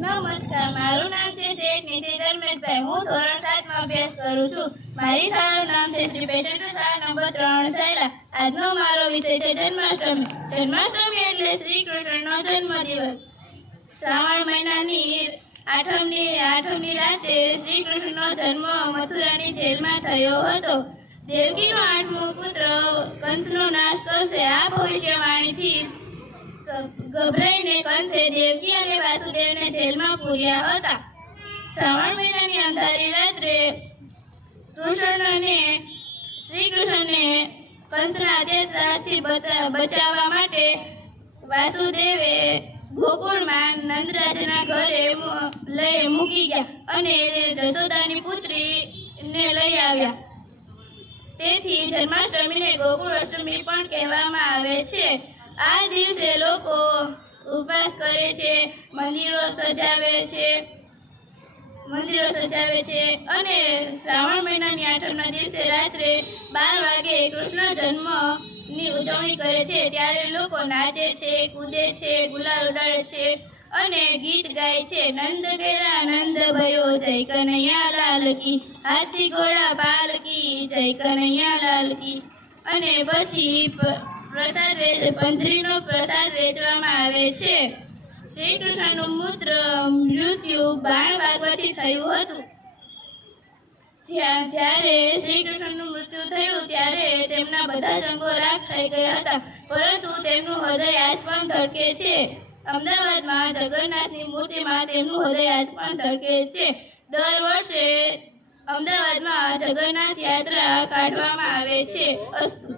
નમસ્કાર, મારું નામ છે શેઠ નીતિ ધર્મેશભાઈ. હું ધોરણ 7 માં અભ્યાસ કરું છું. મારી શાળાનું નામ છે શ્રી પેશન્ટર શાળા નંબર 3 સાયલા. આજનો મારો વિષય છે જન્માષ્ટમી. જન્માષ્ટમી એટલે શ્રી કૃષ્ણનો જન્મદિવસ. શ્રાવણ મહિનાની આઠમની રાતે શ્રી કૃષ્ણનો જન્મ મથુરાની જેલમાં થયો હતો. દેવકીનો 8મો પુત્ર કંસનો નાશ કરશે, આ ભવિષ્યવાણીથી ગભરાઈને કંસે દેવકી અને વાસુદેવને જેલમાં પૂર્યા હતા. શ્રાવણ મહિનાની અંધારી રાત્રે શ્રી કૃષ્ણને કંસના અત્યાચારથી બચાવવા માટે વાસુદેવે ગોકુળમાં નંદરાજના ઘરે મૂકી ગયા અને જશોદાની પુત્રીને લઈ આવ્યા. તેથી જન્માષ્ટમીને ગોકુળ અષ્ટમી પણ કહેવામાં આવે છે. આ દિવસે લોકો ઉપવાસ કરે છે, મંદિરો સજાવે છે અને શ્રાવણ મહિનાની 8મના દિવસે રાત્રે 12 વાગે કૃષ્ણ જન્મની ઉજવણી કરે છે. ત્યારે લોકો નાચે છે, કૂદે છે, ગુલાલ ઉડાડે છે અને ગીત ગાય છે. નંદ ઘેરા નંદ ભયો, જય કનૈયા લાલ કી, હાથી ઘોડા પાલકી, જય કનૈયા લાલ કી. અને પછી પંજરીનો પ્રસાદ વેચવામાં આવે છે. શ્રી કૃષ્ણનું મૃત્યુ બાણ વાગવાથી થયું હતું. જ્યારે શ્રી કૃષ્ણનું મૃત્યુ થયું ત્યારે તેમના બધા જ અંગો રાખ થઈ ગયા હતા, પરંતુ તેમનું હૃદય આજ પણ ધડકે છે. અમદાવાદમાં જગન્નાથની મૂર્તિમાં તેમનું હૃદય આજ પણ ધડકે છે. દર વર્ષે અમદાવાદમાં જગન્નાથ યાત્રા કાઢવામાં આવે છે. અસ્તુ.